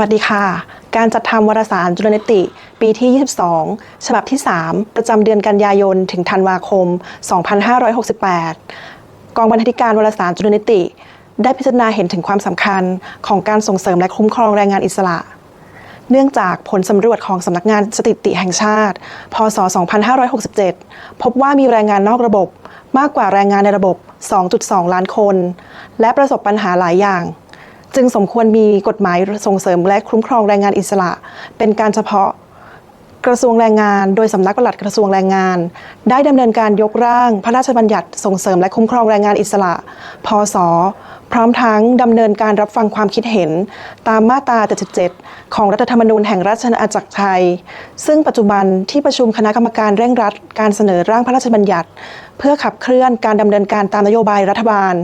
วัสดีค่ะ การจัดทำวารสารจุลนิติ ปีที่ 22 ฉบับที่ 3 ประจำเดือนกันยายน ถึงธันวาคม 2568 กองบรรณาธิการวารสารจุลนิติ ได้พิจารณาเห็นถึงความสำคัญของการส่งเสริมและคุ้มครองแรงงานอิสระ เนื่องจากผลสำรวจของสำนักงานสถิติแห่งชาติ พศ 2567 พบว่ามีแรงงานนอกระบบ มากกว่าแรงงานในระบบ 2.2 ล้านคน และประสบปัญหาหลายอย่าง จึงสมควรมีกฎหมายส่งเสริมและคุ้มครองแรงงานอิสระ เป็นการเฉพาะกระทรวงแรงงาน โดยสำนักปลัดกระทรวงแรงงาน ได้ดำเนินการยกร่าง พระราชบัญญัติส่งเสริมและคุ้มครองแรงงานอิสระ พศ พร้อมทั้งดำเนินการรับฟังความคิดเห็น ตามมาตรา77 ของรัฐธรรมนูญแห่งราชอาณาจักรไทย ซึ่งปัจจุบันที่ประชุมคณะกรรมการเร่งรัด การเสนอร่างพระราชบัญญัติ เพื่อขับเคลื่อนการดำเนินการตามนโยบายรัฐบาล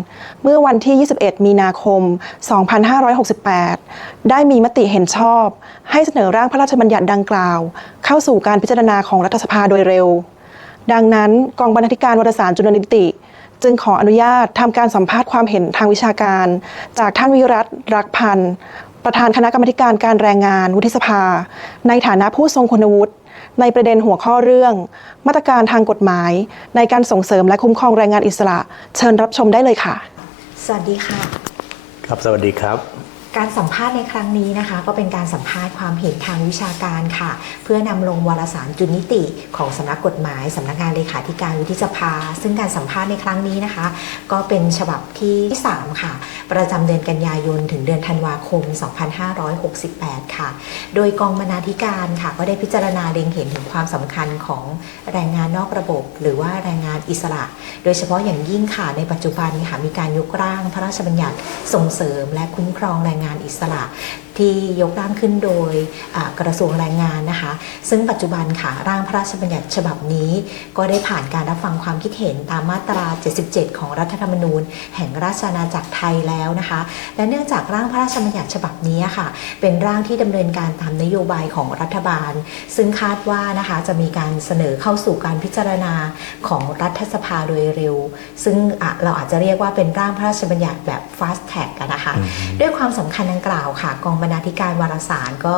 เมื่อวันที่ 21 มีนาคม 2568 ได้มีมติเห็นชอบ ให้เสนอร่างพระราชบัญญัติดังกล่าว เข้าสู่การพิจารณาของรัฐสภาโดยเร็ว ดังนั้นกองบรรณาธิการวารสารจุลนิติ จึงขออนุญาตทำการสัมภาษณ์ความเห็นทางวิชาการ จากท่านวิรัตรักพันธ์ประธานคณะกรรมการการแรงงานวุฒิสภา ในฐานะผู้ทรงคุณวุฒิ ในประเด็นหัวข้อเรื่อง มาตรการทางกฎหมาย ในการส่งเสริมและคุ้มครองแรงงานอิสระ เชิญรับชมได้เลยค่ะ สวัสดีค่ะ ครับสวัสดีครับ การสัมภาษณ์ในครั้งนี้นะคะ ก็เป็นการสัมภาษณ์ความเห็นทางวิชาการค่ะ เพื่อนำลงวารสารจุลนิติ ของสำนักกฎหมายสำนักงานเลขาธิการวุฒิสภา ซึ่งการสัมภาษณ์ในครั้งนี้นะคะ ก็เป็นฉบับที่ 3 ค่ะ ประจำเดือนกันยายนถึงเดือนธันวาคม 2568 ค่ะ โดยกองบรรณาธิการค่ะ ก็ได้พิจารณาเล็งเห็นถึงความสำคัญของแรงงานนอกระบบ หรือว่าแรงงานอิสระ โดยเฉพาะอย่างยิ่งค่ะในปัจจุบันค่ะมีการยกร่างพระราชบัญญัติส่งเสริม และคุ้มครองแรงงานอิสระ ที่ยกร่างขึ้นโดยอ่ากระทรวงแรงงานนะคะ ซึ่งปัจจุบันค่ะร่างพระราชบัญญัติฉบับนี้ ก็ได้ผ่านการรับฟังความคิดเห็นตามมาตรา 77 ของรัฐธรรมนูญ แห่งราชอาณาจักรไทยแล้วนะคะ และเนื่องจากร่างพระราชบัญญัติฉบับนี้ค่ะ เป็นร่างที่ดำเนินการตามนโยบายของรัฐบาล ซึ่งคาดว่านะคะจะมีการเสนอเข้าสู่การพิจารณาของรัฐสภาโดยเร็ว ซึ่งอะเราอาจจะเรียกว่าเป็นร่างพระราชบัญญัติแบบ fast track อะนะคะ ด้วยความสำคัญดังกล่าวค่ะ กองบรรณาธิการวารสารก็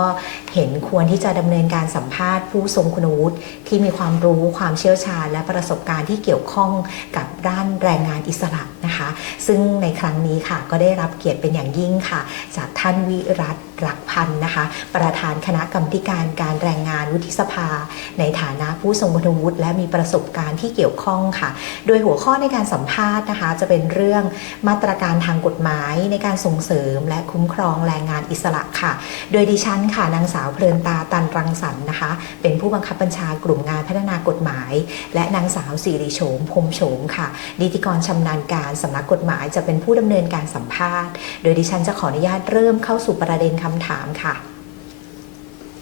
เห็นควรที่จะดำเนินการสัมภาษณ์ผู้ทรงคุณวุฒิที่มีความรู้ความเชี่ยวชาญ และประสบการณ์ที่เกี่ยวข้องกับด้านแรงงานอิสระนะคะ ซึ่งในครั้งนี้ค่ะก็ได้รับเกียรติเป็นอย่างยิ่งค่ะ จากท่านวิรัตรักพันนะคะ ประธานคณะกรรมการการแรงงานวุฒิสภา ในฐานะผู้ทรงคุณวุฒิและมีประสบการณ์ที่เกี่ยวข้องค่ะ โดยหัวข้อในการสัมภาษณ์นะคะ จะเป็นเรื่องมาตรการทางกฎหมายในการส่งเสริม และคุ้มครองแรงงานอิสระค่ะ โดยดิฉันค่ะนางสาวเพลินตาตันรังสรรค์นะคะ เป็นผู้บังคับบัญชากลุ่มงานพัฒนากฎหมาย และนางสาวสิริโฉมพรมโฉมค่ะ นิติกรชำนาญการสำนักกฎหมายจะเป็นผู้ดำเนินการสัมภาษณ์ โดยดิฉันจะขออนุญาตเริ่มเข้าสู่ประเด็นค่ะำถามค่ะ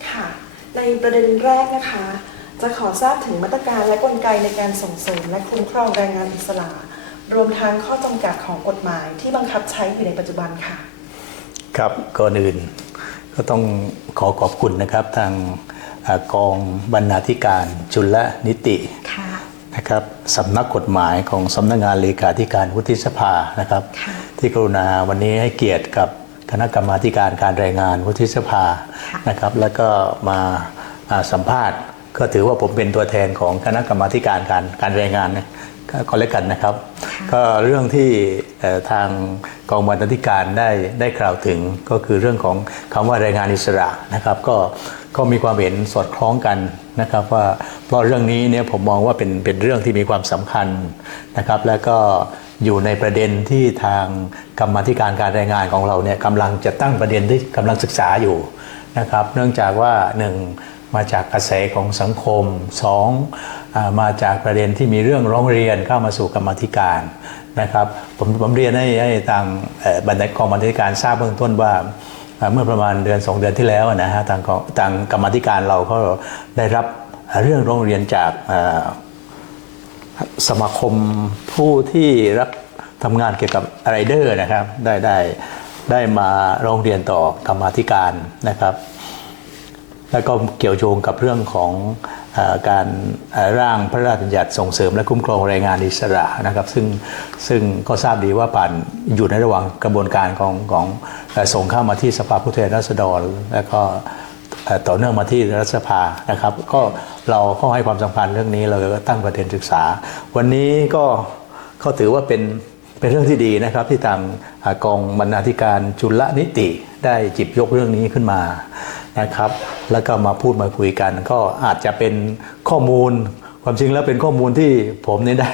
ค่ะ ในประเด็นแรกนะคะ จะขอทราบถึงมาตรการและกลไกในการส่งเสริมและคุ้มครองแรงงานอิสระ รวมทั้งข้อจำกัดของกฎหมายที่บังคับใช้อยู่ในปัจจุบันค่ะ ครับก่อนอื่นก็ต้องขอขอบคุณนะครับทางอากองบรรณาธิการจุลนิติค่ะนะครับสำนักกฎหมายของสำนักงานเลขาธิการวุฒิสภานะครับค่ะที่กรุณาวันนี้ให้เกียรติกับ คณะกรรมาธิการการรายงานวุฒิสภาค่ะนะครับ แล้วก็มาอ่าสัมภาษณ์ ก็ถือว่าผมเป็นตัวแทนของคณะกรรมาธิการการการรายงานนะก็ก็แล้วกันนะครับ ก็เรื่องที่เอ่อทางกองบรรณาธิการได้ได้กล่าวถึงก็คือเรื่องของคำว่าแรงงานอิสระนะครับ ก็ก็มีความเห็นสอดคล้องกันนะครับว่าเพราะเรื่องนี้เนี่ยผมมองว่าเป็นเป็นเรื่องที่มีความสำคัญนะครับ แล้วก็ อยู่ในประเด็นที่ทางกรรมธิการการรายงานของเราเนี่ยกำลังจะตั้งประเด็นที่กำลังศึกษาอยู่นะครับเนื่องจากว่าหนึ่งมาจากกระแสของสังคมสองมาจากประเด็นที่มีเรื่องร้องเรียนเข้ามาสู่กรรมธิการนะครับผมผมเรียนให้ให้ทางบรรณาธิกองบรรณาธิการทราบเบื้องต้นว่าเมื่อประมาณเดือน 2 เดือนที่แล้วนะฮะทางทางกรรมธิการเราก็ได้รับเรื่องร้องเรียนจาก สมาคมผู้ที่รับทำงานเกี่ยวกับไรเดอร์นะครับได้ได้ได้มาร้องเรียนต่อกรรมาธิการนะครับ แล้วก็เกี่ยวโยงกับเรื่องของอการร่างพระราชบัญญัติส่งเสริมและคุ้มครองแรงงานอิสระนะครับ ซึ่งซึ่งก็ทราบดีว่าผ่านอยู่ในระหว่างกระบวนการของของเอ่ส่งเข้ามาที่สภาผู้แทนราษฎร และก็ ต่อเนื่องมาที่รัฐสภานะครับ ก็เราก็ให้ความสำคัญเรื่องนี้เราก็ตั้งประเด็นศึกษา วันนี้ก็ก็ถือว่าเป็นเป็นเรื่องที่ดีนะครับ ที่ทางกองบรรณาธิการจุลนิติได้จิบยกเรื่องนี้ขึ้นมานะครับ แล้วก็มาพูดมาคุยกัน ก็อาจจะเป็นข้อมูล ความจริงแล้วเป็นข้อมูลที่ผมเนี่ยได้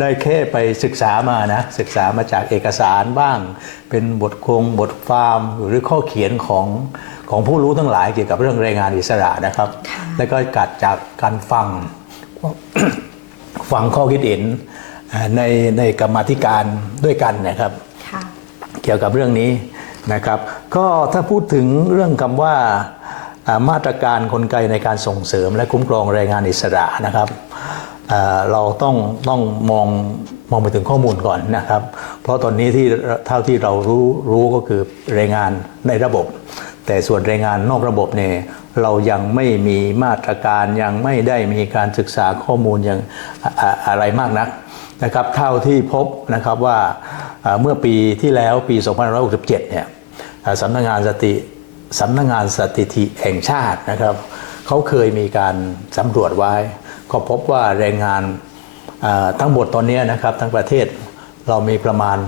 ได้แค่ไปศึกษามานะศึกษามาจากเอกสารบ้าง เป็นบทคงบทความหรือข้อเขียนของ ของผู้รู้ทั้งหลายเกี่ยวกับเรื่องแรงงานอิสระนะครับค่ะแล้วก็กัดจากการฟังฟังข้อคิดเห็นเอ่อในในกรรมาธิการด้วยกันนะครับค่ะเกี่ยวกับเรื่องนี้นะครับ ก็ถ้าพูดถึงเรื่องคำว่าอ่ามาตรการกลไกในการส่งเสริมและคุ้มครองแรงงานอิสระนะครับอ่าเราต้องต้องมองมองไปถึงข้อมูลก่อนนะครับ เพราะตอนนี้ที่เท่าที่เรารู้รู้ก็คือแรงงานในระบบ แต่ส่วนแรงงานนอกระบบเนี่ยเรายังไม่มีมาตรการยังไม่ได้มีการศึกษาข้อมูลอย่างอ่าอ่าอะไรมากนักนะครับเท่าที่พบนะครับว่าเมื่อปีที่แล้วปี 2567 เนี่ยสำนักงานสติสำนักงานสถิติแห่งชาตินะครับเขาเคยมีการสำรวจไว้ ก็พบว่าแรงงานทั้งหมดตอนนี้นะครับทั้งประเทศเรามีประมาณ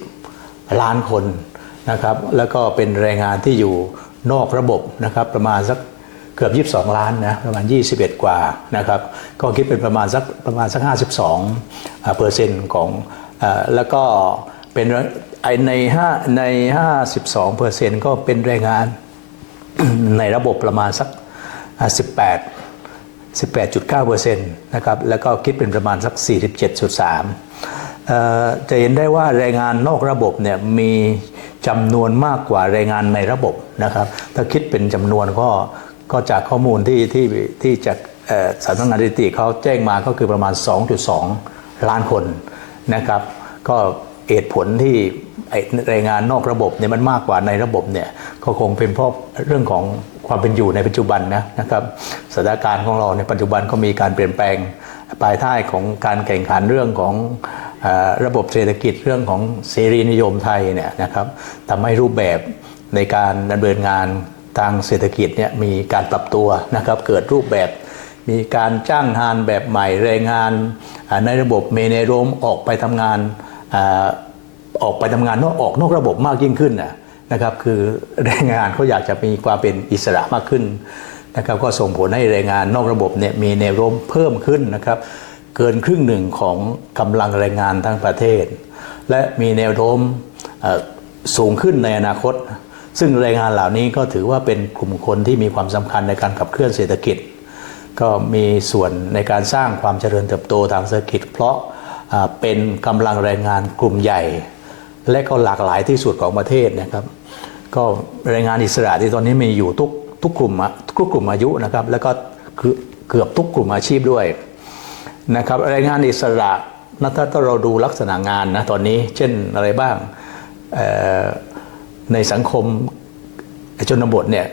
40 ล้านคน นะครับแล้วก็เป็นแรงงานที่อยู่นอกระบบนะครับประมาณสักเกือบ 22 ล้านนะประมาณ 21 กว่านะครับก็คิดเป็นประมาณสักประมาณสัก 52อ่าเปอร์เซ็นต์ของอแล้วก็เป็นไอ้ใน5ใน 52เปอร์เซ็นต์ก็เป็นแรงงานในระบบประมาณสักอ่า18 18.9%นะครับแล้วก็คิดเป็นประมาณสัก 47.3เอ่อจะเห็นได้ว่าแรงงานนอกระบบเนี่ยมี จำนวนมากกว่าแรงงานในระบบนะครับ ถ้าคิดเป็นจำนวนก็ก็จากข้อมูลที่ที่ที่จากสำนักงานสถิติเขาแจ้งมาก็คือประมาณ 2.2 ล้านคนนะครับ ก็เหตุผลที่แรงงานนอกระบบเนี่ยมันมากกว่าในระบบเนี่ยก็คงเป็นเพราะเรื่องของความเป็นอยู่ในปัจจุบันนะนะครับสถานการณ์ของเราในปัจจุบันก็มีการเปลี่ยนแปลงภายใต้ของการแข่งขันเรื่องของ ระบบเศรษฐกิจเรื่องของเสรีนิยมไทยเนี่ยนะครับทำให้รูปแบบในการดำเนินงานทางเศรษฐกิจเนี่ยมีการปรับตัวนะครับเกิดรูปแบบมีการจ้างงานแบบใหม่แรงงานในระบบเมเนโรมออกไปทำงานออกไปทำงานนอกออกนอกระบบมากยิ่งขึ้นนะนะครับคือแรงงานเขาอยากจะมีความเป็นอิสระมากขึ้นนะครับก็ส่งผลให้แรงงานนอกระบบเนี่ยมีแนวโน้มเพิ่มขึ้นนะครับ เกินครึ่งหนึ่งของกำลังแรงงานทั้งประเทศ และมีแนวโน้มสูงขึ้นในอนาคต ซึ่งแรงงานเหล่านี้ก็ถือว่าเป็นกลุ่มคนที่มีความสำคัญในการขับเคลื่อนเศรษฐกิจ ก็มีส่วนในการสร้างความเจริญเติบโตทางเศรษฐกิจ เพราะเป็นกำลังแรงงานกลุ่มใหญ่ และก็หลากหลายที่สุดของประเทศนะครับก็แรงงานอิสระที่ตอนนี้มีอยู่ทุกทุกกลุ่มทุกกลุ่มอายุนะครับ แล้วก็เกือบทุกกลุ่มอาชีพด้วย นะครับแรงงานอิสระนะถ้าถ้าเราดูลักษณะงานนะตอนนี้ เช่นอะไรบ้างในสังคมชนบทเนี่ย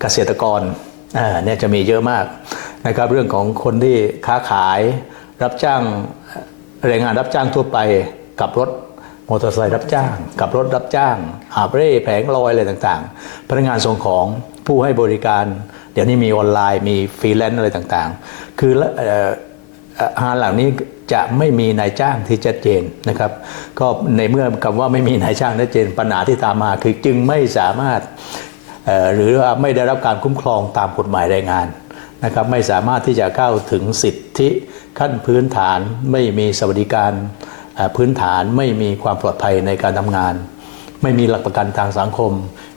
เกษตรกรเนี่ยจะมีเยอะมากนะครับ เรื่องของคนที่ค้าขายรับจ้างแรงงานรับจ้างทั่วไปกับรถมอเตอร์ไซค์รับจ้าง กับรถรับจ้างหาบเร่แผงลอยอะไรต่างๆ พนักงานส่งของผู้ให้บริการ เดี๋ยวนี้มีออนไลน์มีฟรีแลนซ์อะไรต่างๆ คือเอาหารเหล่านี้จะไม่มีนายจ้างที่ชัดเจนนะครับ ก็ในเมื่อคำว่าไม่มีนายจ้างชัดเจนปัญหาที่ตามมาคือจึงไม่สามารถหรือว่าไม่ได้รับการคุ้มครองตามกฎหมายแรงงานนะครับไม่สามารถที่จะเข้าถึงสิทธิขั้นพื้นฐานไม่มีสวัสดิการพื้นฐานไม่มีความปลอดภัยในการทำงาน ไม่มีหลักประกันทางสังคม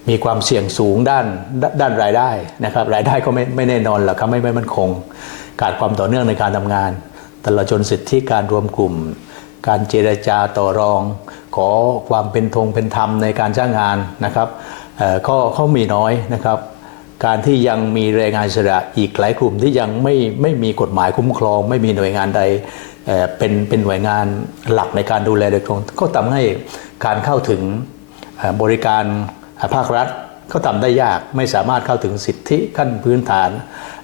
มีความเสี่ยงสูงด้านดด้านรายได้นะครับรายได้ก็ไม่ไม่แน่นอนหรอกครับไม่ไม่มั่นคง ขาดความต่อเนื่องในการทำงาน ตลอดจนสิทธิการรวมกลุ่ม การเจรจาต่อรอง ขอความเป็นธงเป็นธรรมในการจ้างงานนะครับเอ่อก็เขามีน้อยนะครับ การที่ยังมีแรงงานอิสระอีกหลายกลุ่มที่ยังไม่ไม่มีกฎหมายคุ้มครอง ไม่มีหน่วยงานใดเป็นเป็นหน่วยงานหลักในการดูแลโดยตรงก็ทำให้การเข้าถึงบริการภาครัฐเขาทำได้ยากไม่สามารถเข้าถึงสิทธิขั้นพื้นฐาน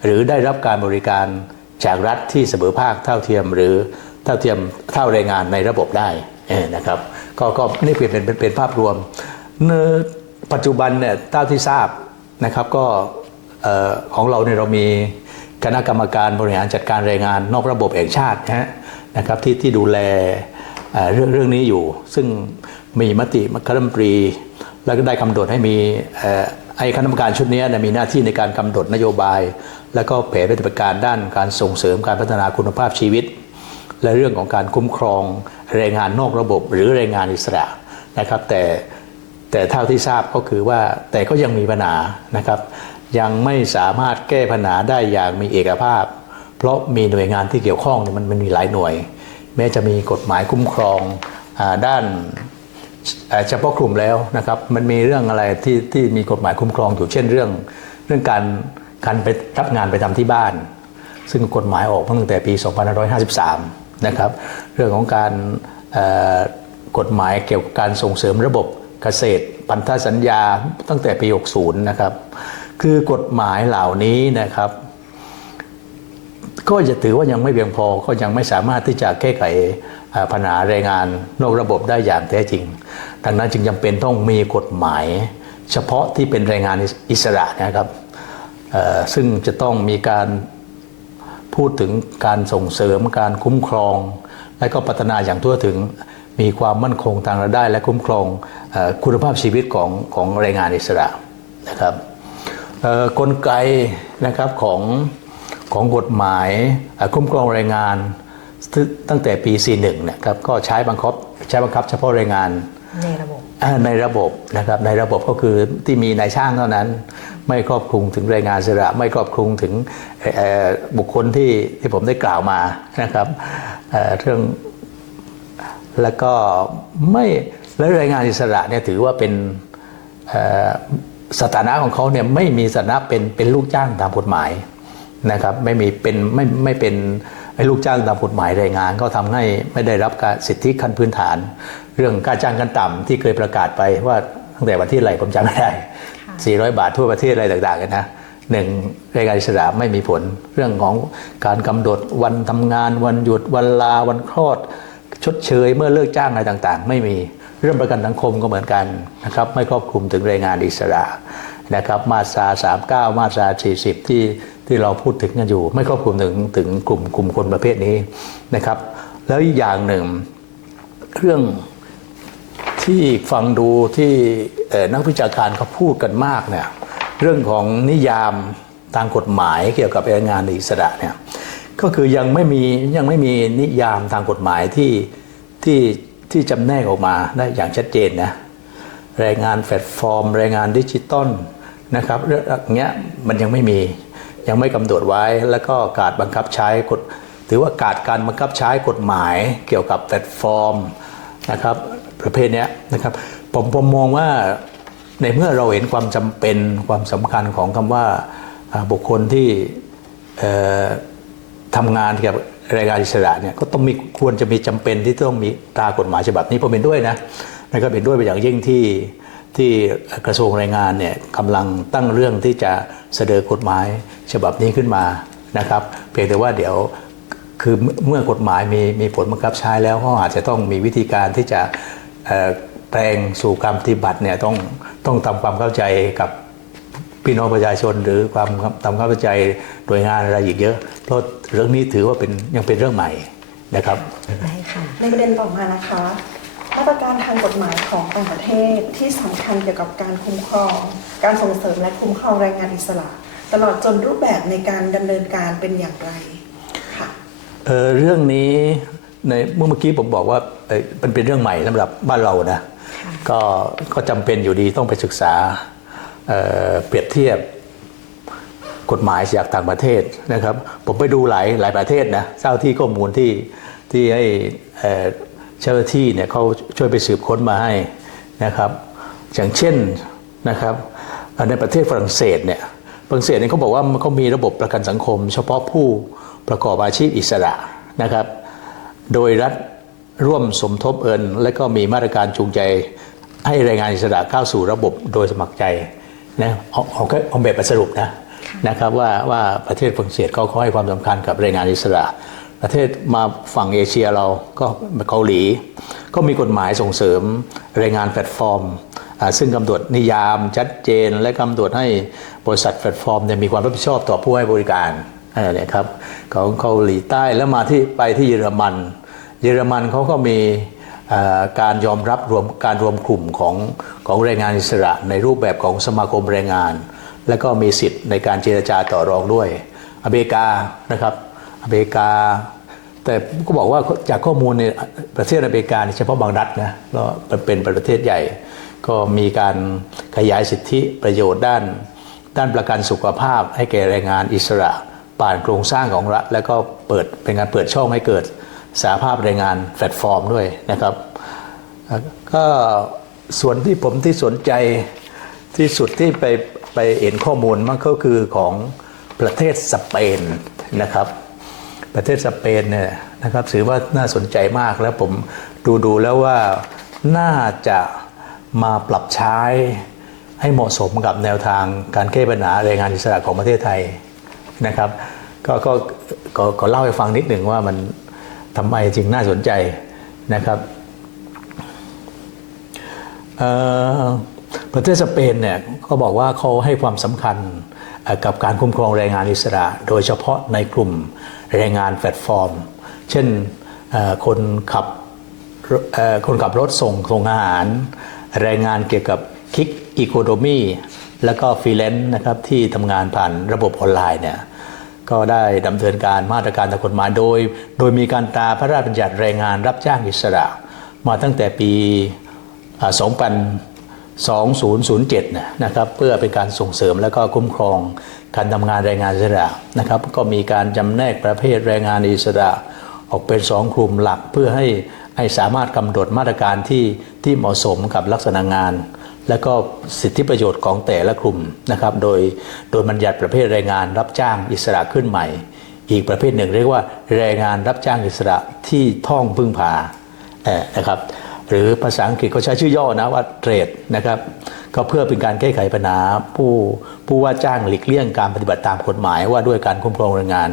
หรือได้รับการบริการจากรัฐที่เสมอภาคเท่าเทียมหรือเท่าเทียมเท่าแรงงานในระบบได้นะครับก็ก็นี่เป็นเป็นเป็นเป็นภาพรวมเนื้อปัจจุบันเนี่ยเท่าที่ทราบนะครับก็ของเราเนี่ยเรามีคณะกรรมการบริหารจัดการแรงงานนอกระบบแห่งชาตินะครับที่ที่ดูแลเเรื่องเรื่องนี้อยู่ ซึ่งมีมติคณะรัฐมนตรี แล้วก็ได้กำหนดให้มีอ ไอ้คณะกรรมการชุดนี้เนยมีหน้าที่ในการกำหนดนโยบาย แล้วก็แผนปฏิบัติการด้านการส่งเสริมการพัฒนาคุณภาพชีวิต และเรื่องของการคุ้มครองแรงงานนอกระบบ หรือแรงงานอิสระนะครับ แต่แต่เท่าที่ทราบก็คือว่าแต่ก็ยังมีปัญหานะครับ ยังไม่สามารถแก้ปัญหาได้อย่างมีเอกภาพ เพราะมีหน่วยงานที่เกี่ยวข้องเนี่ยมันมีหลายหน่วย แม้จะมีกฎหมายคุ้มครองอด้าน เฉพาะกลุ่มแล้วนะครับมันมีเรื่องอะไรที่ที่มีกฎหมายคุ้มครองอยู่เช่นเรื่อง เรื่องการการไปรับงานไปทำที่บ้าน ซึ่งกฎหมายออกมาตั้งแต่ปี 2553 นะครับ เรื่องของการกฎหมายเกี่ยวกับการส่งเสริมระบบเกษตรพันธสัญญาตั้งแต่ปี 60 นะครับ คือกฎหมายเหล่านี้นะครับ ก็จะถือว่ายังไม่เพียงพอก็ยังไม่สามารถที่จะแก้ไข ปัญหาแรงงานนอกระบบได้อย่างแท้จริง ดังนั้นจึงจำเป็นต้องมีกฎหมาย เฉพาะที่เป็นแรงงานอิสระนะครับซึ่งจะต้องมีการพูดถึงการส่งเสริมการคุ้มครอง และก็พัฒนาอย่างทั่วถึงมีความมั่นคงทางรายได้ และคุ้มครองอคุณภาพชีวิตของของแรงงานอิสระนะครับกลไกนะครับของของกฎหมายคุ้มครองแรงงาน ตั้งแต่ปี 41นะครับก็ใช้บังคับใช้บังคับเฉพาะแรงงานในระบบอ่าในระบบนะครับในระบบก็คือที่มีนายช่างเท่านั้น ไม่ครอบคลุมถึงแรงงานอิสระไม่ครอบคลุมถึงเอ่อเอ่อบุคคลที่ที่ผมได้กล่าวมานะครับเอ่อเรื่องแล้วก็ไม่และแรงงานอิสระเนี่ยถือว่าเป็นเอ่อสถานะของเขาเนี่ยไม่มีสถานะเป็นเป็นลูกจ้างตามกฎหมายนะครับไม่มีเป็นไม่ไม่เป็น ไอ้ลูกจ้างตามกฎหมายแรงงานก็ทำให้ไม่ได้รับการสิทธิขั้นพื้นฐาน เรื่องค่าจ้างขั้นต่ำที่เคยประกาศไปว่าตั้งแต่วันที่อะไรผมจำไม่ได้ 400 บาททั่วประเทศอะไรต่างๆกันนะหนึ่งแรงงานอิสระไม่มีผลเรื่องของการกำหนดวันทำงาน วันหยุดวันลาวันคลอด ชดเชยเมื่อเลิกจ้างอะไรต่างๆ ไม่มีเรื่องประกันสังคมก็เหมือนกันนะครับไม่ครอบคลุมถึงแรงงานอิสระนะครับมาตรา39 มาตรา40 ที่ ที่เราพูดถึงกันอยู่ ไม่ครอบคลุมถึงถึงกลุ่มกลุ่มคนประเภทนี้นะครับ แล้วอีกอย่างหนึ่งเรื่องที่ฟังดูที่นักวิชาการเขาพูดกันมากเนี่ยเรื่องของนิยามทางกฎหมายเกี่ยวกับแรงงานอิสระเนี่ยก็คือยังไม่มียังไม่มีนิยามทางกฎหมายที่ที่ที่จำแนกออกมาได้อย่างชัดเจนนะแรงงานแพลตฟอร์ม แรงงานดิจิตอลนะครับเรื่องอย่างเงี้ยมันยังไม่มี ยังไม่กำหนดไว้ แล้วก็การบังคับใช้กฎถือว่าการการบังคับใช้กฎหมายเกี่ยวกับแพลตฟอร์มนะครับประเภทนี้นะครับผมผมมองว่าในเมื่อเราเห็นความจำเป็นความสำคัญของคำว่าอ่าบุคคลที่เอ่อทำงานเกี่ยวกับแรงงานอิสระเนี่ยก็ต้องมีควรจะมีจำเป็นที่ต้องมีตรากฎหมายฉบับนี้ผมเห็นด้วยนะนะครับเห็นด้วยไปนอย่างยิ่งที่ ที่กระทรวงแรงงานเนี่ยกำลังตั้งเรื่องที่จะเสนอกฎหมายฉบับนี้ขึ้นมานะครับ เพียงแต่ว่าเดี๋ยวคือเมื่อกฎหมายมีมีผลบังคับใช้แล้วก็อาจจะต้องมีวิธีการที่จะแปลงสู่การปฏิบัติเนี่ยต้องต้องทำความเข้าใจกับพี่น้องประชาชนหรือความทำความเข้าใจหน่วยงานอะไรอีกเยอะ เพราะเรื่องนี้ถือว่าเป็นยังเป็นเรื่องใหม่นะครับได้ค่ะในประเด็นต่อมานะคะ มาตรการทางกฎหมายของต่างประเทศที่สำคัญเกี่ยวกับการคุ้มครอง การส่งเสริมและคุ้มครองแรงงานอิสระ ตลอดจนรูปแบบในการดำเนินการเป็นอย่างไรค่ะเอ่อเรื่องนี้ในเมื่อเมื่อกี้ผมบอกว่าเอ่อมันเป็นเรื่องใหม่สำหรับบ้านเรานะค่ะก็ก็จำเป็นอยู่ดีต้องไปศึกษาเอ่อเปรียบเทียบกฎหมายจากต่างประเทศนะครับ ผมไปดูหลายหลายประเทศนะเจ้าที่ข้อมูลที่ที่ให้ เจ้าหน้าที่เนี่ยเขาช่วยไปสืบค้นมาให้นะครับ อย่างเช่นนะครับในประเทศฝรั่งเศสเนี่ยฝรั่งเศสเนี่ยเขาบอกว่าเขามีระบบประกันสังคม เฉพาะผู้ประกอบอาชีพอิสระนะครับ โดยรัฐร่วมสมทบเอินและก็มีมาตรการจูงใจให้แรงงานอิสระเข้าสู่ระบบโดยสมัครใจนะเอาเอาเอาแบบสรุปนะนะครับว่าว่าประเทศฝรั่งเศสเขาเขาให้ความสำคัญกับแรงงานอิสระ ประเทศมาฝั่งเอเชียเราก็เกาหลี ก็มีกฎหมายส่งเสริมแรงงานแพลตฟอร์ม ซึ่งกำหนดนิยามชัดเจน และกำหนดให้บริษัทแพลตฟอร์มมีความรับผิดชอบต่อผู้ให้บริการอะไรเนี่ยครับของเกาหลีใต้แล้วมาที่ไปที่เยอรมัน เยอรมันเขาก็มีการยอมรับรวมการรวมกลุ่มของของแรงงานอิสระ ในรูปแบบของสมาคมแรงงาน และก็มีสิทธิ์ในการเจรจาต่อรองด้วย อเมริกานะครับอเมริกา แต่ก็บอกว่าจากข้อมูลในประเทศอเมริกาเนี่ยเฉพาะบางรัฐนะแล้วเป็นประเทศใหญ่ ก็มีการขยายสิทธิประโยชน์ด้าน ด้านประกันสุขภาพ ให้แก่แรงงานอิสระผ่านโครงสร้างของรัฐ แล้วก็เปิดเป็นการเปิดช่องให้เกิดสาภาพแรงงานแพลตฟอร์มด้วยนะครับก็ส่วนที่ผมที่สนใจที่สุดที่ไปไปเห็นข้อมูลมันก็คือของประเทศสเปนนะครับ ประเทศสเปนเนี่ยนะครับถือว่าน่าสนใจมากแล้วผมดูดูแล้วว่าน่าจะมาปรับใช้ให้เหมาะสมกับแนวทางการแก้ปัญหาแรงงานอิสระของประเทศไทยนะครับก็ก็ก็ก็เล่าให้ฟังนิดหนึ่งว่ามันทำไมจึงน่าสนใจนะครับประเทศสเปนเนี่ยเขาบอกว่าเขาให้ความสำคัญกับการคุ้มครองแรงงานอิสระ โดยเฉพาะในกลุ่ม แรงงานแพลตฟอร์ม เช่นคนขับคนขับรถส่งส่งอาหาร แรงงานเกี่ยวกับคิกอีโคโดมีแล้วก็ฟรีแลนซ์นะครับที่ทำงานผ่านระบบออนไลน์เนี่ยก็ได้ดำเนินการมาตรการทางกฎหมายโดย โดยมีการตราพระราชบัญญัติแรงงานรับจ้างอิสระ มาตั้งแต่ปี 2007นะครับเพื่อเป็นการส่งเสริมและก็คุ้มครอง การทำงานแรงงานอิสระนะครับ ก็มีการจำแนกประเภทแรงงานอิสระ ออกเป็นสองกลุ่มหลักเพื่อให้ให้สามารถกำหนดมาตรการที่ที่เหมาะสมกับลักษณะงาน และก็สิทธิประโยชน์ของแต่ละกลุ่มนะครับโดยโดยบัญญัติประเภทแรงงานรับจ้างอิสระขึ้นใหม่ อีกประเภทหนึ่งเรียกว่าแรงงานรับจ้างอิสระที่ท่องพึ่งพาเอ่อนะครับ หรือภาษาอังกฤษก็ใช้ชื่อย่อนะว่าเทรดนะครับก็เพื่อเป็นการแก้ไขปัญหาผู้ผู้ว่าจ้างหลีกเลี่ยงการปฏิบัติตามกฎหมายว่าด้วยการคุ้มครองแรงงาน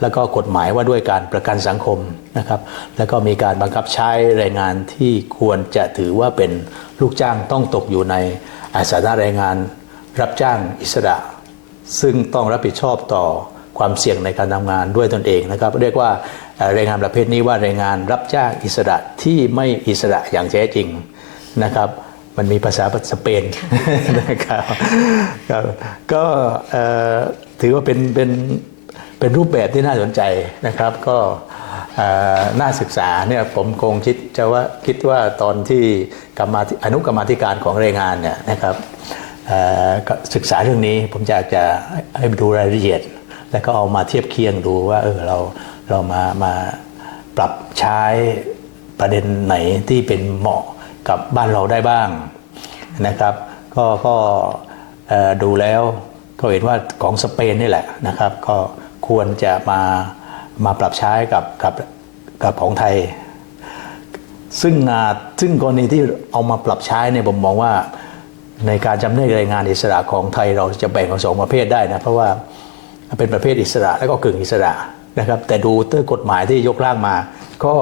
แล้วก็กฎหมายว่าด้วยการประกันสังคมนะครับ แล้วก็มีการบังคับใช้แรงงานที่ควรจะถือว่าเป็นลูกจ้างต้องตกอยู่ในอาสาแรงงานรับจ้างอิสระ ซึ่งต้องรับผิดชอบต่อความเสี่ยงในการทำงานด้วยตนเองนะครับ เรียกว่า แรงงานประเภทนี้ว่าแรงงานรับจ้างอิสระที่ไม่อิสระอย่างแท้จริงนะครับ มันมีภาษาสเปนนะครับครับก็ถือว่าเป็นเป็นเป็นรูปแบบที่น่าสนใจนะครับก็น่าศึกษาเนี่ยผมคงคิดจะว่าคิดว่าตอนที่กรรมาอนุกรรมาธิการของแรงงานเนี่ยนะครับศึกษาเรื่องนี้ผมอยากจะให้ดูรายละเอียด แล้วก็เอามาเทียบเคียงดูว่าเออเรา เรามามาปรับใช้ประเด็นไหนที่เป็นเหมาะกับบ้านเราได้บ้างนะครับ ก็ก็ดูแล้วก็เห็นว่าของสเปนนี่แหละนะครับ ก็ควรจะมามาปรับใช้กับกับกับของไทย ซึ่งงานซึ่งกรณีที่เอามาปรับใช้เนี่ยผมมองว่าในการจำแนกแรงงานอิสระของไทยเราจะแบ่งเป็นสองประเภทได้นะเพราะว่าเป็นประเภทอิสระและก็กึ่งอิสระ นะครับแต่ดูเตอร์กฎหมายที่ยกร่างมา ก็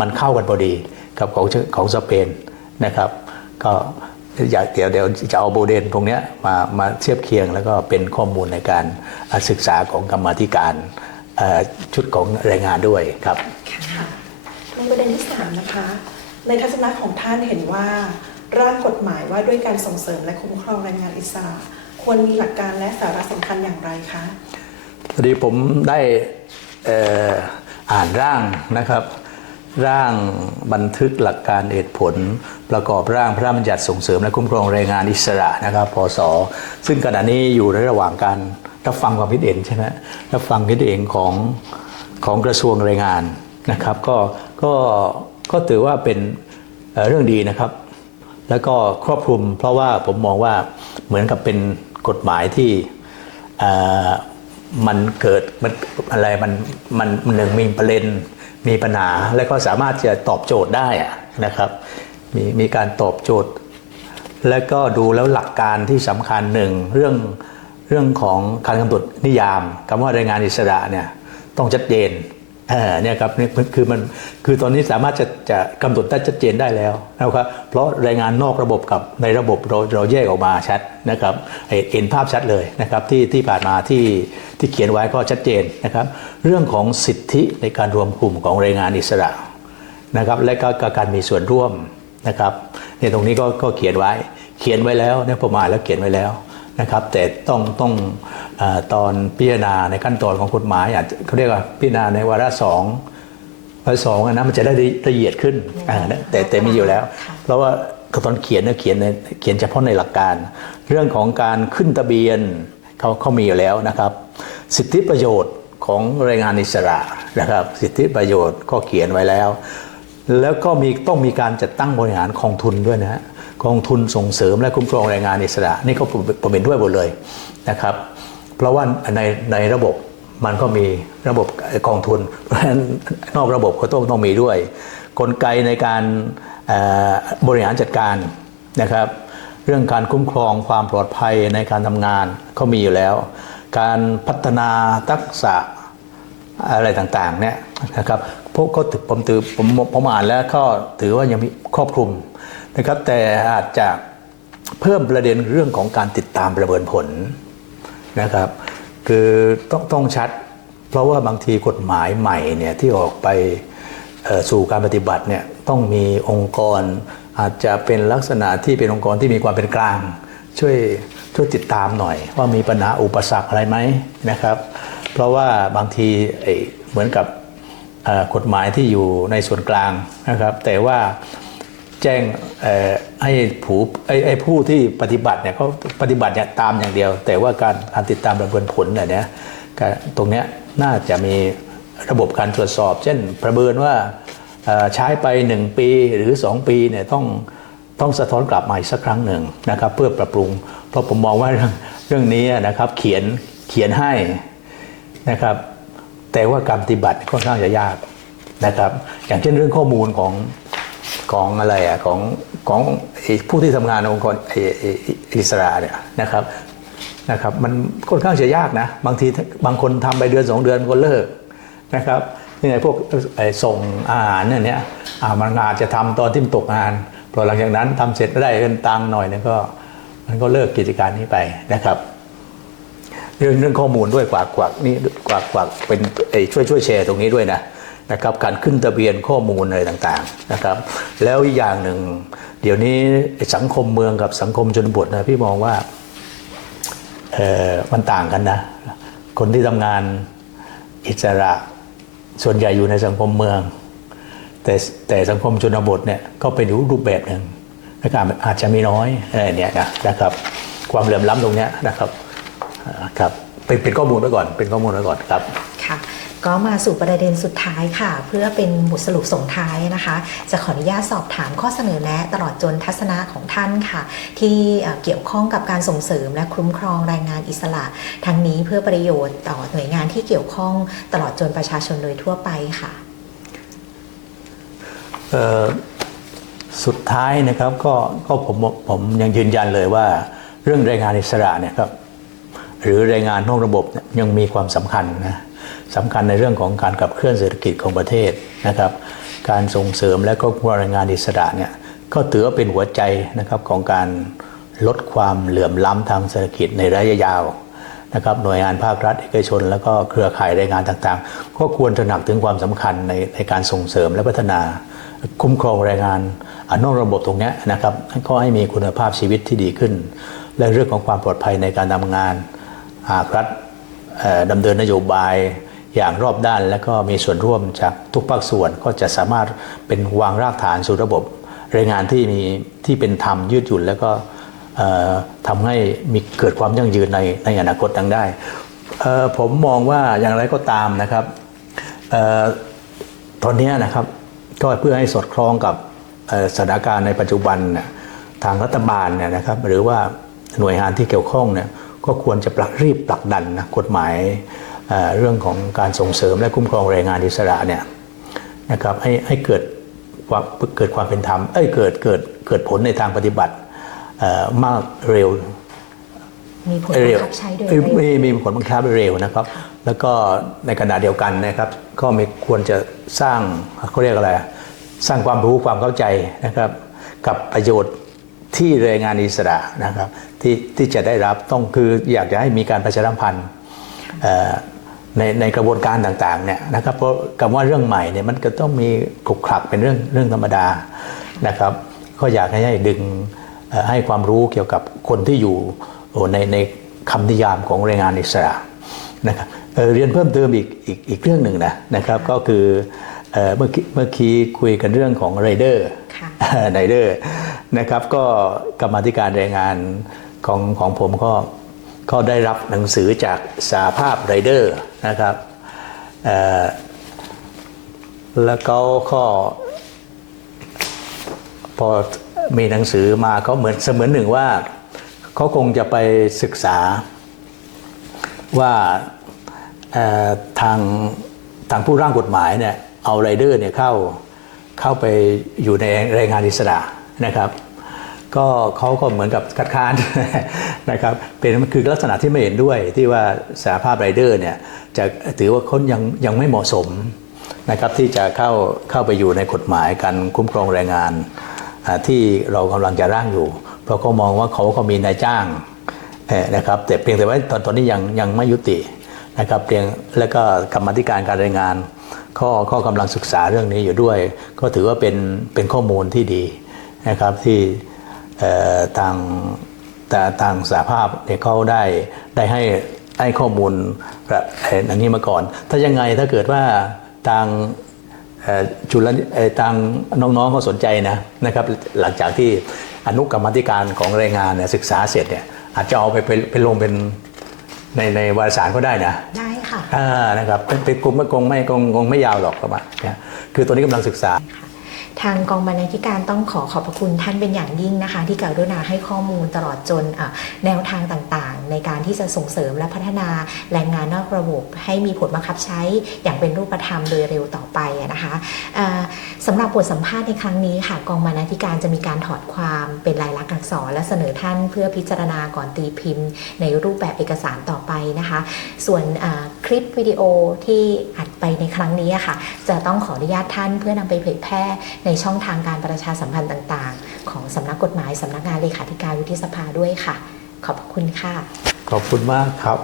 มันเข้ากันพอดีกับของของสเปนนะครับ ก็อยากเดี๋ยวเดี๋ยวจะเอาโบเดนตรงเนี้ยมามาเทียบเคียงแล้วก็เป็นข้อมูลในการศึกษาของกรรมธิการชุดของแรงงานด้วยครับค่ะในประเด็นที่3นะคะในทัศนะของท่านเห็นว่าร่างกฎหมายว่าด้วยการส่งเสริมและคุ้มครองแรงงานอิสระ ควรมีหลักการและสาระสำคัญอย่างไรคะ พอดีผมได้อ่ออ่านร่างนะครับ ร่างบันทึกหลักการเหตุผล ประกอบร่างพระราชบัญญัติส่งเสริมและคุ้มครองแรงงานอิสระนะครับ พศ ซึ่งขณะนี้อยู่ในระหว่างการรับฟังความคิดเห็นใช่ไหมรับฟังคิดเห็นของของกระทรวงแรงงานนะครับ ก็ก็ก็ถือว่าเป็นเเรื่องดีนะครับ แล้วก็ครอบคลุมเพราะว่าผมมองว่าเหมือนกับเป็นกฎหมายที่อ่อ มันเกิดมันอะไรมันมันหนึ่งมีประเด็นมีปัญหา แล้วก็สามารถจะตอบโจทย์ได้นะครับ มีมีการตอบโจทย์ แล้วก็ดูแล้วหลักการที่สำคัญหนึ่งเรื่องเรื่องของการกำหนดนิยามคำว่าแรงงานอิสระเนี่ยต้องชัดเจน เออเนี่ยครับนี่คือมันคือตอนนี้สามารถจะจะกำหนดได้ชัดเจนได้แล้วนะครับเพราะแรงงานนอกระบบกับในระบบเราเราแยกออกมาชัดนะครับเห็นภาพชัดเลยนะครับที่ที่ผ่านมาที่ที่เขียนไว้ก็ชัดเจนนะครับ เรื่องของสิทธิในการรวมกลุ่มของแรงงานอิสระนะครับและก็การมีส่วนร่วมนะครับในตรงนี้ก็ก็เขียนไว้เขียนไว้แล้วเนี่ยประมาณแล้วเขียนไว้แล้ว นะครับแต่ต้องต้องเออตอนพิจารณาในขั้นตอนของกฎหมายอาจจะเขาเรียกว่าพิจารณาในวาระสองวาระสองอะนะมันจะได้ละเอียดขึ้นอ่านะแต่แต่มีอยู่แล้วค่ะเพราะว่าตอนเขียนเนี่ยเขียนในเขียนเฉพาะในหลักการ เรื่องของการขึ้นทะเบียนเขาเขามีอยู่แล้วนะครับ สิทธิประโยชน์ของแรงงานอิสระนะครับ สิทธิประโยชน์ก็เขียนไว้แล้ว แล้วก็มีต้องมีการจัดตั้งบริหารกองทุนด้วยนะฮะ กองทุนส่งเสริมและคุ้มครองแรงงานอิสระ นี่ก็ผมผมเห็นด้วยหมดเลยนะครับ เพราะว่าในในระบบมันก็มีระบบกองทุน เพราะฉะนั้นนอกระบบก็ต้องต้องมีด้วย กลไกในการบริหารจัดการนะครับ เรื่องการคุ้มครองความปลอดภัยในการทำงานก็มีอยู่แล้ว การพัฒนาทักษะอะไรต่างๆเนี่ยนะครับพวกก็ถือผมถือผมผมอ่านแล้วก็ถือว่ายังมีครอบคลุม นะครับแต่อาจจะเพิ่มประเด็นเรื่องของการติดตามประเมินผลนะครับ คือต้องต้องชัด เพราะว่าบางทีกฎหมายใหม่เนี่ยที่ออกไปสู่การปฏิบัติเนี่ยต้องมีองค์กรอาจจะเป็นลักษณะที่เป็นองค์กรที่มีความเป็นกลาง ช่วยช่วยติดตามหน่อย ว่ามีปัญหาอุปสรรคอะไรไหมนะครับ เพราะว่าบางทีเหมือนกับกฎหมายที่อยู่ในส่วนกลางนะครับ แต่ว่า แจ้งให้ผู้ไอ้ผู้ที่ปฏิบัติเนี่ยเขาปฏิบัติเนี่ยตามอย่างเดียว แต่ว่าการการติดตามประเมินผลเนี่ยนะตรงเนี้ยน่าจะมีระบบการตรวจสอบ เช่นประเมินว่าใช้ไป 1 ปีหรือ 2 ปีเนี่ยต้องต้องสะท้อนกลับมาอีกสักครั้งหนึ่งนะครับ เพื่อปรับปรุง เพราะผมมองว่าเรื่องเรื่องนี้นะครับเขียนเขียนให้นะครับ แต่ว่าการปฏิบัติค่อนข้างจะยากนะครับ อย่างเช่นเรื่องข้อมูลของ ของอะไรอะของของผู้ที่ทำงานองค์กรอิสระเนี่ยนะครับนะครับมันค่อนข้างจะยากนะ บางทีบางคนทำไปเดือนสองเดือนก็เลิกนะครับนี่ไงพวกส่งอาหารเนี่ยเนี่ยมันอาจจะทำตอนที่มันตกงานพอหลังจากนั้นทำเสร็จได้เงินตังค์หน่อยนึงก็มันก็เลิกกิจการนี้ไปนะครับเรื่องเรื่องข้อมูลด้วยกว่ากว่านี่กว่ากว่าเป็นช่วยช่วยแชร์ตรงนี้ด้วยนะ นะครับการขึ้นทะเบียนข้อมูลอะไรต่างๆนะครับแล้วอีกอย่างหนึ่ง เดี๋ยวนี้สังคมเมืองกับสังคมชนบทนะพี่มองว่ามันต่างกันนะ คนที่ทำงานอิสระส่วนใหญ่อยู่ในสังคมเมือง แต่แต่สังคมชนบทเนี่ยก็เป็นอีกรูปแบบหนึ่งนะครับอาจจะมีน้อยอะไรเนี่ยนะนะครับ ความเหลื่อมล้ำตรงเนี้ยนะครับครับเป็นเป็นข้อมูลไว้ก่อนเป็นข้อมูลไว้ก่อนครับค่ะ ก็มาสู่ประเด็นสุดท้ายค่ะ เพื่อเป็นบทสรุปส่งท้ายนะคะ จะขออนุญาตสอบถามข้อเสนอแนะตลอดจนทัศนะของท่านค่ะ ที่เกี่ยวข้องกับการส่งเสริมและคุ้มครองแรงงานอิสระ ทั้งนี้เพื่อประโยชน์ต่อหน่วยงานที่เกี่ยวข้องตลอดจนประชาชนโดยทั่วไปค่ะสุดท้ายนะครับก็ก็ผมผมยังยืนยันเลยว่า เรื่องแรงงานอิสระเนี่ยครับหรือแรงงานนอกระบบเนี่ยยังมีความสำคัญนะ สำคัญในเรื่องของการขับเคลื่อนเศรษฐกิจของประเทศนะครับ การส่งเสริมและก็แรงงานอิสระเนี่ยก็ถือว่าเป็นหัวใจนะครับของการลดความเหลื่อมล้ำทางเศรษฐกิจในระยะยาวนะครับหน่วยงานภาครัฐเอกชน แล้วก็เครือข่ายแรงงานต่างๆ ก็ควรตระหนักถึงความสำคัญในในการส่งเสริมและพัฒนา คุ้มครองแรงงานอนอกระบบตรงนี้นะครับก็ให้มีคุณภาพชีวิตที่ดีขึ้น และเรื่องของความปลอดภัยในการทำงานหากรัฐเอ่อดำเนินนโยบาย อย่างรอบด้าน และก็มีส่วนร่วมจากทุกภาคส่วนก็จะสามารถเป็นวางรากฐานสู่ระบบแรงงานที่มีที่เป็นธรรมยืดหยุ่น แล้วก็ทำให้มีเกิดความยั่งยืนในในอนาคตดังได้ ผมมองว่าอย่างไรก็ตามนะครับออตอนนี้นะครับก็เพื่อให้สอดคล้องกับสถานการณ์ในปัจจุบันนี่ยทางรัฐบาลเนี่ยนะครับหรือว่าหน่วยงานที่เกี่ยวข้องเนี่ยก็ควรจะปลักรีบผลักดันนะกฎหมาย เอ่อเรื่องของการส่งเสริมและคุ้มครองแรงงานอิสระเนี่ยนะครับให้ให้เกิดความเกิดความเป็นธรรมเอ้ยเกิดเกิดเกิดผลในทางปฏิบัติเอ่อมากเร็วมีผลเร็บัวงคับใช้โดยเอ้ยเร็วมีมีผลบังคับเร็วนะครับ แล้วก็ในขณะเดียวกันนะครับ ก็มีควรจะสร้างเขาเรียกอะไรอะสร้างความรู้ความเข้าใจนะครับ กับประโยชน์ที่แรงงานอิสระนะครับที่ที่จะได้รับต้องคืออยากจะให้มีการประชาสัมพันธ์เอ่อ ในในกระบวนการต่างๆเนี่ยนะครับเพราะคำว่าเรื่องใหม่เนี่ยมันก็ต้องมีขลุกขลักเป็นเรื่องเรื่องธรรมดานะครับ ก็อยากให้ให้ดึงเอ่อให้ความรู้เกี่ยวกับคนที่อยู่โอ้ในในคำนิยามของแรงงานอิสระนะครับเอ่อเรียนเพิ่มเติมอีกอีกอีกเรื่องหนึ่งนะนะครับก็คือเอ่อเมื่อกี้เมื่อกี้คุยกันเรื่องของไรเดอร์ค่ะไรเดอร์นะครับก็กรรมาธิการแรงงานของของผมก็ ก็ได้รับหนังสือจากสาภาพไรเดอร์นะครับแล้วก็ก็พอมีหนังสือมาเขาเหมือนเสมือนหนึ่งว่าเขาคงจะไปศึกษาว่าทางทางผู้ร่างกฎหมายเนี่ยเอาไรเดอร์เนี่ยเข้าเข้าไปอยู่ในแรงงานอิสระนะครับ ก็เขาก็เหมือนกับคัดค้านนะครับเป็นคือลักษณะที่ไม่เห็นด้วยที่ว่าสาภาพไรเดอร์เนี่ยจะถือว่าเขายังยังไม่เหมาะสมนะครับที่จะเข้าเข้าไปอยู่ในกฎหมายการคุ้มครองแรงงานที่เรากำลังจะร่างอยู่ เพราะเขามองว่าเขาก็มีนายจ้างนะครับแต่เพียงแต่ว่าตอนตอนนี้ยังยังไม่ยุตินะครับเพียงแล้วก็กรรมธิการการรายงานข้อข้อกำลังศึกษาเรื่องนี้อยู่ด้วย ก็ถือว่าเป็นเป็นข้อมูลที่ดีนะครับที่ ทางแต่ทางสาภาพเนี่ยเขาได้ได้ให้ให้ข้อมูลแบบเอ่ออย่างนี้มาก่อน ถ้ายังไงถ้าเกิดว่าทางเอ่อจุลนิเอ่อทางน้องๆเขาสนใจนะนะครับ หลังจากที่อนุกรรมาธิการของแรงงานเนี่ยศึกษาเสร็จเนี่ยอาจจะเอาไปไปไปลงเป็นในในวารสารก็ได้นะ ได้ค่ะอ่านะครับเป็นเป็นกลุ่มไม่คงไม่คงคงไม่ยาวหรอกประมาณเนี่ยคือตัวนี้กำลังศึกษา ทางกองบรรณาธิการต้องขอขอบพระคุณท่านเป็นอย่างยิ่งนะคะ ที่กรุณาให้ข้อมูลตลอดจนแนวทางต่างๆ ในการที่จะส่งเสริมและพัฒนาแรงงานนอกระบบ ให้มีผลบังคับใช้อย่างเป็นรูปธรรมโดยเร็วต่อไปนะคะอ่าสำหรับบทสัมภาษณ์ในครั้งนี้ค่ะกองบรรณาธิการจะมีการถอดความเป็นลายลักษณ์อักษรและเสนอท่านเพื่อพิจารณาก่อนตีพิมพ์ ในรูปแบบเอกสารต่อไปนะคะ ส่วนคลิปวิดีโอที่อัดไปในครั้งนี้อะค่ะ จะต้องขออนุญาตท่านเพื่อนำไปเผยแพร่ในช่องทางการประชาสัมพันธ์ต่าง ๆ ของสำนักกฎหมายสำนักงานเลขาธิการวุฒิสภาด้วยค่ะ ขอบคุณค่ะ ขอบคุณมากครับ